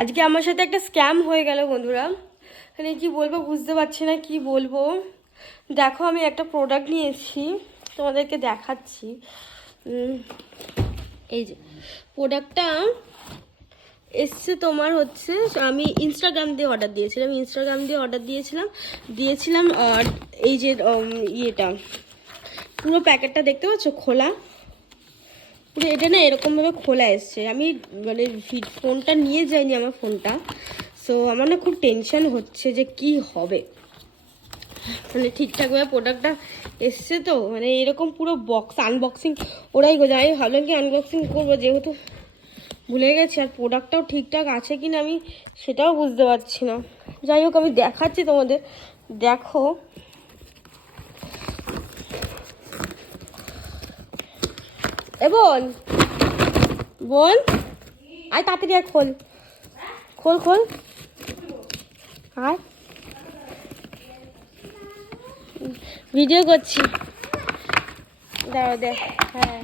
আজকে আমার সাথে একটা স্ক্যাম হয়ে গেল বন্ধুরা। মানে কি বলবো বুঝতে পারছি না কি বলবো। দেখো আমি একটা প্রোডাক্ট নিয়েছি, তোমাদেরকে দেখাচ্ছি। এই যে প্রোডাক্টটা এসছে তোমার হচ্ছে, আমি ইনস্টাগ্রাম দিয়ে অর্ডার দিয়েছিলাম। এই যে ইয়েটা পুরো প্যাকেটটা দেখতে পাচ্ছ খোলা, পুরো এটা না এরকমভাবে খোলা এসছে। আমি মানে ফোনটা নিয়ে যাইনি আমার ফোনটা, সো আমার না খুব টেনশন হচ্ছে যে কি হবে। মানে ঠিকঠাকভাবে প্রোডাক্টটা এসছে তো, মানে এরকম পুরো বক্স আনবক্সিং ওরাই গো, আমি ভাবলাম কি আনবক্সিং করবো, যেহেতু ভুলে গেছি। আর প্রোডাক্টটাও ঠিকঠাক আছে কি না আমি সেটাও বুঝতে পারছি না। যাই হোক আমি দেখাচ্ছি তোমাদের, দেখো। বোন বোন আয় তাড়াতাড়ি আর খোল খোল খোল আর ভিডিও করছি, দাঁড়াও দেখ। হ্যাঁ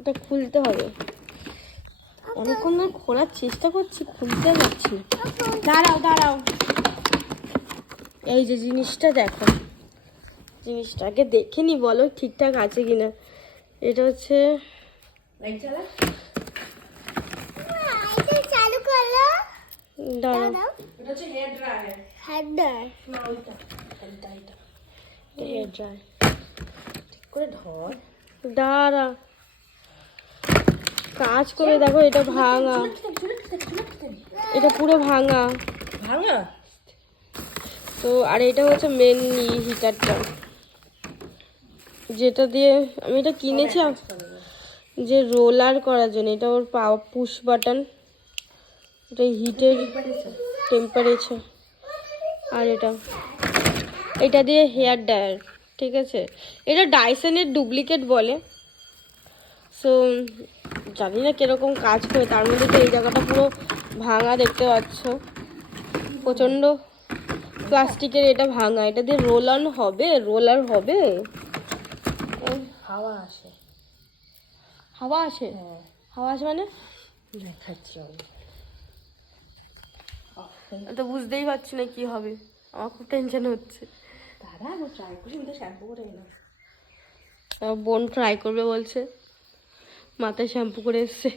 এটা খুলতে হবে, অনেকক্ষণ ধরে খোলার চেষ্টা করছি, খুলতে পারছি না। দাঁড়াও দাঁড়াও, এই যে জিনিসটা দেখো, জিনিসটাকে দেখে নি, বলো ঠিকঠাক আছে কিনা। এটা হচ্ছে দাঁড়া কাজ করে দেখো, এটা ভাঙা, এটা পুরো ভাঙা ভাঙা। তো আর এটা হচ্ছে মেন হিটারটা, যেটা দিয়ে আমি এটা কিনেছি যে রোলার করার জন্য। এটা ওর পুশ বাটন, এটা হিটের টেম্পারেচার। আর এটা দিয়ে হেয়ার ড্রায়ার, ঠিক আছে। এটা ডাইসনের ডুপ্লিকেট বলে, সো জানি না কিরকম কাজ করে। তার মধ্যে তো এই জায়গাটা পুরো ভাঙা দেখতে পাচ্ছ, প্রচণ্ড প্লাস্টিকের। এটা ভাঙা, এটা দিয়ে রোলার হবে হাওয়া আসে, হাওয়া আসে মানে দেখাচ্ছি তো বুঝতেই পারছি না কি হবে, আমার খুব টেনশন হচ্ছে। বোন ট্রাই করবে বলছে, মাথায় শ্যাম্পু করে এসছে,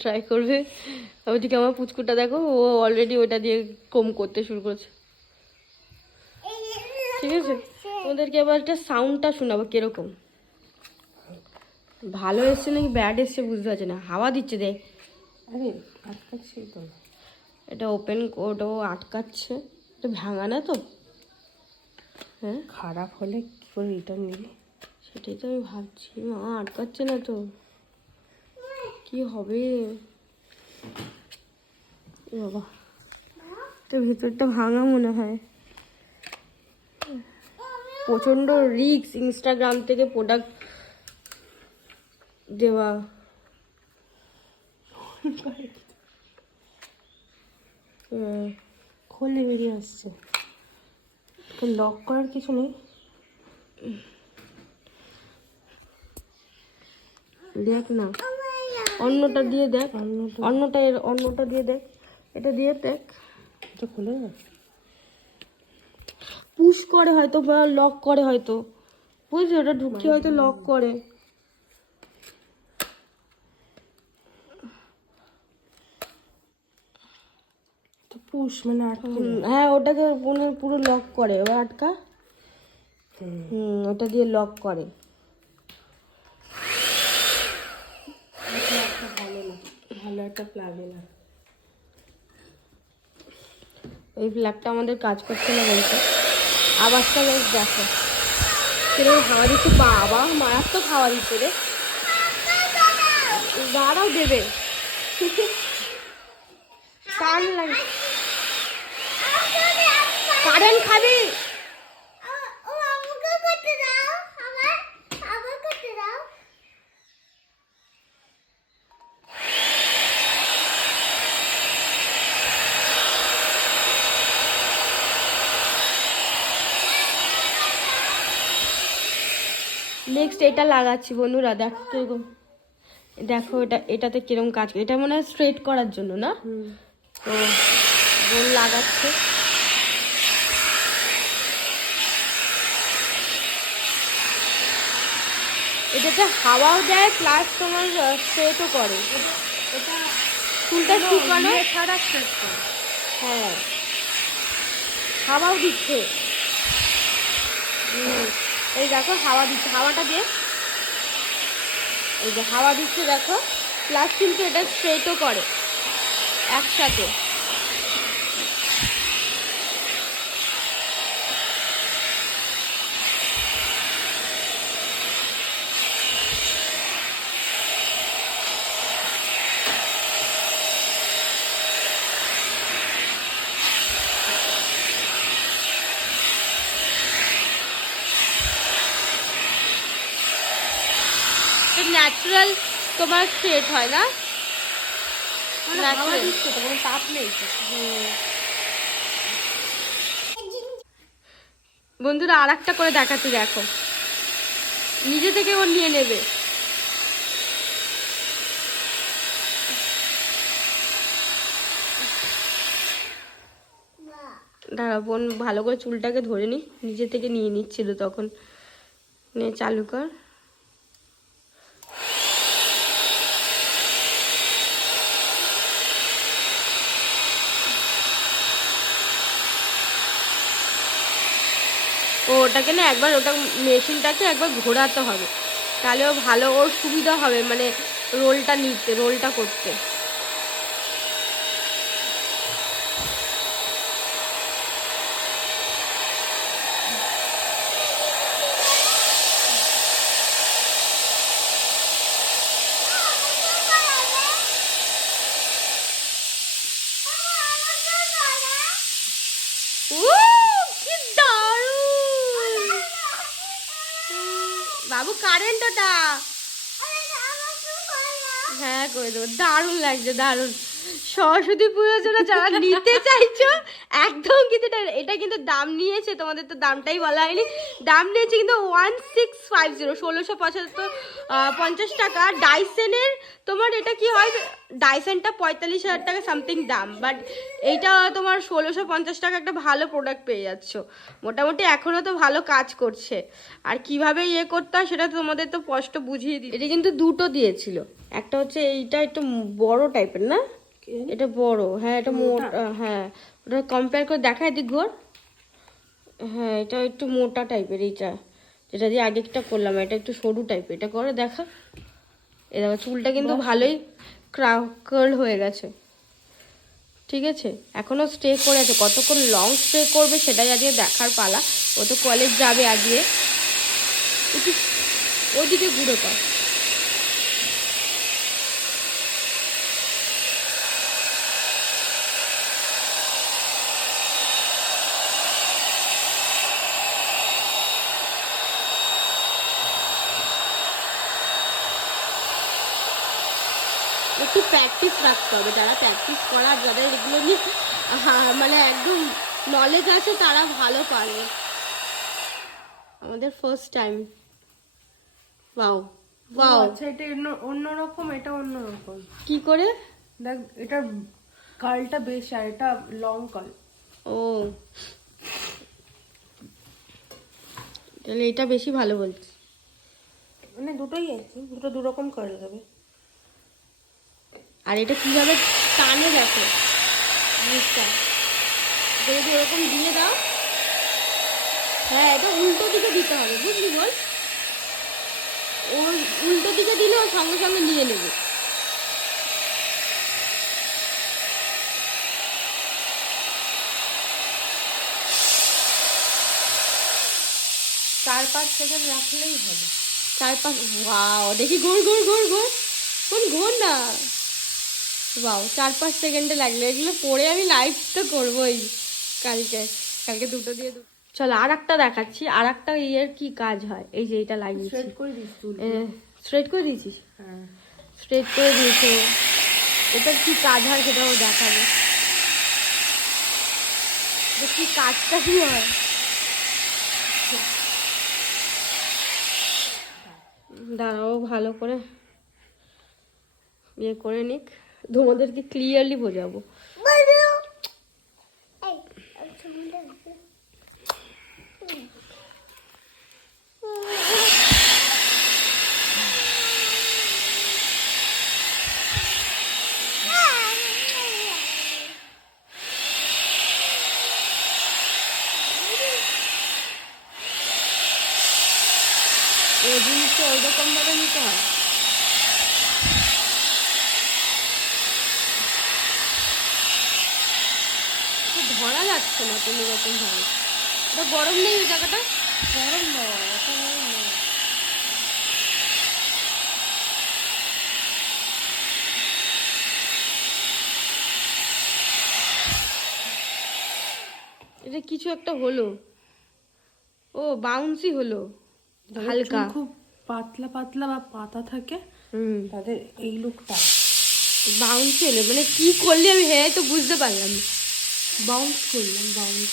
ট্রাই করবে। ওইদিকে আমার পুচকুটা দেখো, ও অলরেডি ওটা দিয়ে কম করতে শুরু করেছে। ঠিক আছে, তোমাদেরকে এবার একটা সাউন্ডটা শোনাবো কিরকম, ভালো এসছে নাকি ব্যাড এসছে বুঝতে পারছি না। হাওয়া দিচ্ছে দেখ, আরে আটকাচ্ছে তো, এটা ওপেন কোডও আটকাচ্ছে। এটা ভাঙা না তো, হ্যাঁ খারাপ হলে কি করে রিটার্ন নিলি, সেটাই তো আমি ভাবছি। আটকাচ্ছে না তো, কি হবে বাবা। তো ভেতরটা ভাঙা মনে হয়, প্রচণ্ড রিস্ক ইনস্টাগ্রাম থেকে প্রোডাক্ট দেওয়া। খোলে বেরিয়ে আসছে, লক করার কিছু নেই। দেখ না অন্যটা দিয়ে দেখ, অন্যটা দিয়ে দেখ, এটা দিয়ে দেখ। এটা খুলে পুশ করে হয়তো বা লক করে হয়তো, বুঝলি, ওটা ঢুকিয়ে হয়তো লক করে। পুশ মানে হ্যাঁ, ওটাকে পুরো লক করে, এবার আটকা। ওটা দিয়ে লক করে। ভালো একটা প্লাগ না, এই প্লাগটা আমাদের কাজ করছে না বলছে। আওয়াজটা বেশ দেখো কিরকম হাওয়া দিচ্ছে, বাবা মারাত্মক হাওয়া দিচ্ছে রে। দাঁড়াও দেবে কান লাগে, কারেন্ট খাবি। নেক্সট এটা লাগাচ্ছি বন্ধুরা, দেখো দেখো এটাতে কিরকম কাজ করে। এটা মনে হয় স্ট্রেট করার জন্য না? তো বোন লাগাচ্ছে। এটাতে হাওয়াও দেয় প্লাস তোমার স্ট্রেটও করে। চুলটা শুকানো ছাড়া স্ট্রেট করে। হ্যাঁ, হাওয়াও দিচ্ছে। এই দেখো হাওয়া দিচ্ছে, হাওয়াটা দিয়ে এই যে হাওয়া দিচ্ছে দেখো, প্লাস কিন্তু এটা স্ট্রেটও করে একসাথে। ন্যাচারাল তোমার স্ট্রেট হয় না, তাপ নেই। বন্ধুরা আর একটা করে দেখাচ্ছি, দেখো নিজে থেকে ও নিয়ে নেবে। দাঁড়া বোন ভালো করে চুলটাকে ধরে নি, নিজে থেকে নিয়ে নিচ্ছিল তখন। নে চালু কর। ওটাকে না একবার ওটা মেশিনটাকে একবার ঘোরাতে হবে, তাহলে ও ভালো, ওর সুবিধা হবে মানে রোলটা নিতে, রোলটা করতে। বাবু কারেন্ট ওটা, হ্যাঁ করে দেবো। দারুণ লাগছে, দারুণ। সরস্বতী পুজোর জন্য যারা নিতে চাইছো একদম কিন্তু এটা কিন্তু দাম নিয়েছে, তোমাদের তো দামটাই বলা হয়নি। দাম নিয়েছে কিন্তু 1650, 1650 টাকা। ডাইসেনের তোমার এটা কি হয়, ডাইসেনটা 45,000 টাকা সামথিং দাম, বাট এইটা তোমার 1650 টাকা একটা ভালো প্রোডাক্ট পেয়ে যাচ্ছ। মোটামুটি এখনও তো ভালো কাজ করছে। আর কিভাবে ইয়ে করতে হয় সেটা তোমাদের তো স্পষ্ট বুঝিয়ে দিই। এটা কিন্তু দুটো দিয়েছিল, একটা হচ্ছে এইটা একটু বড় টাইপের না, এটা বড়, হ্যাঁ এটা মোটা, হ্যাঁ ওটা কম্পেয়ার করে দেখায় দিক ঘর। হ্যাঁ এটা একটু মোটা টাইপের, এইটা যেটা দিয়ে আগেরটা করলাম এটা একটু সরু টাইপের, এটা করে দেখা। এ দেখো চুলটা কিন্তু ভালোই কার্ল হয়ে গেছে, ঠিক আছে। এখনো স্টে করে আছে, কতক্ষণ লং স্টে করবে সেটাই আজকে দেখার পালা। ও তো কলেজ যাবে আজকে। একটু ওদিকে ঘুরে কর। একটু প্র্যাকটিস রাখতে হবে, যারা প্র্যাকটিস করার, যাদের এগুলো নিয়ে মানে একদম নলেজ আছে তারা ভালো পারবে। আমাদের ফার্স্ট টাইম। ওয়াও ওয়াও, আচ্ছা এটা অন্যরকম, এটা অন্যরকম। কি করে দেখ এটা কার্লটা বেশি আর এটা লং কার্ল। ও তাহলে এটা বেশি ভালো বলছিস। মানে দুটোই আছে, দুটো দুরকম কার্ল হবে। আর এটা কিভাবে টানে দেখো জিনিসটা, যদি ওরকম দিয়ে দাও। হ্যাঁ এটা উল্টো দিকে দিতে হবে, বুঝলি বল, ওর উল্টো দিকে দিলে ও সঙ্গে সঙ্গে নিয়ে নেবে। চার পাঁচ সেকেন্ড রাখলেই হবে। 4-5, ওয়াও দেখি ঘোর ঘোর ঘোর ঘোর, কোন ঘোর না। ওয়াও 4-5 সেকেন্ডে লাগলো। এগুলো পরে আমি লাইভ তো করবোই কালকে, কালকে দুটো দিয়ে দুটো। চলো আর একটা দেখাচ্ছি, আর একটা ইয়ের কি কাজ হয়। এই যে এটা লাগিয়েছি, স্ট্রেট করে দিস চুল। স্ট্রেট করে দিয়েছিস? হ্যাঁ স্ট্রেট করে দিয়েছে। এটার কি কাজ হয় সেটাও দেখাবো, কি কাজটা কি হয়। দাঁড়াও ভালো করে ইয়ে করে নিক, তোমাদেরকে ক্লিয়ারলি বোঝাবো। এই জিনিসটা ওইরকম ভাবে নিতে হয়। ধরা যাচ্ছে না কোনো রকম ভাবে। এটা গরম নেই ওই জায়গাটা? গরম নয়, এত গরম নয়। এটা কিছু একটা হলো, ও বাউন্সি হলো হালকা। খুব পাতলা পাতলা বা পাতা থাকে, তাদের এই লুকটা। বাউন্সি হলো মানে কি করলে আমি হ্যাঁ তো বুঝতে পারলাম। বাউন্স করলাম, বাউন্স।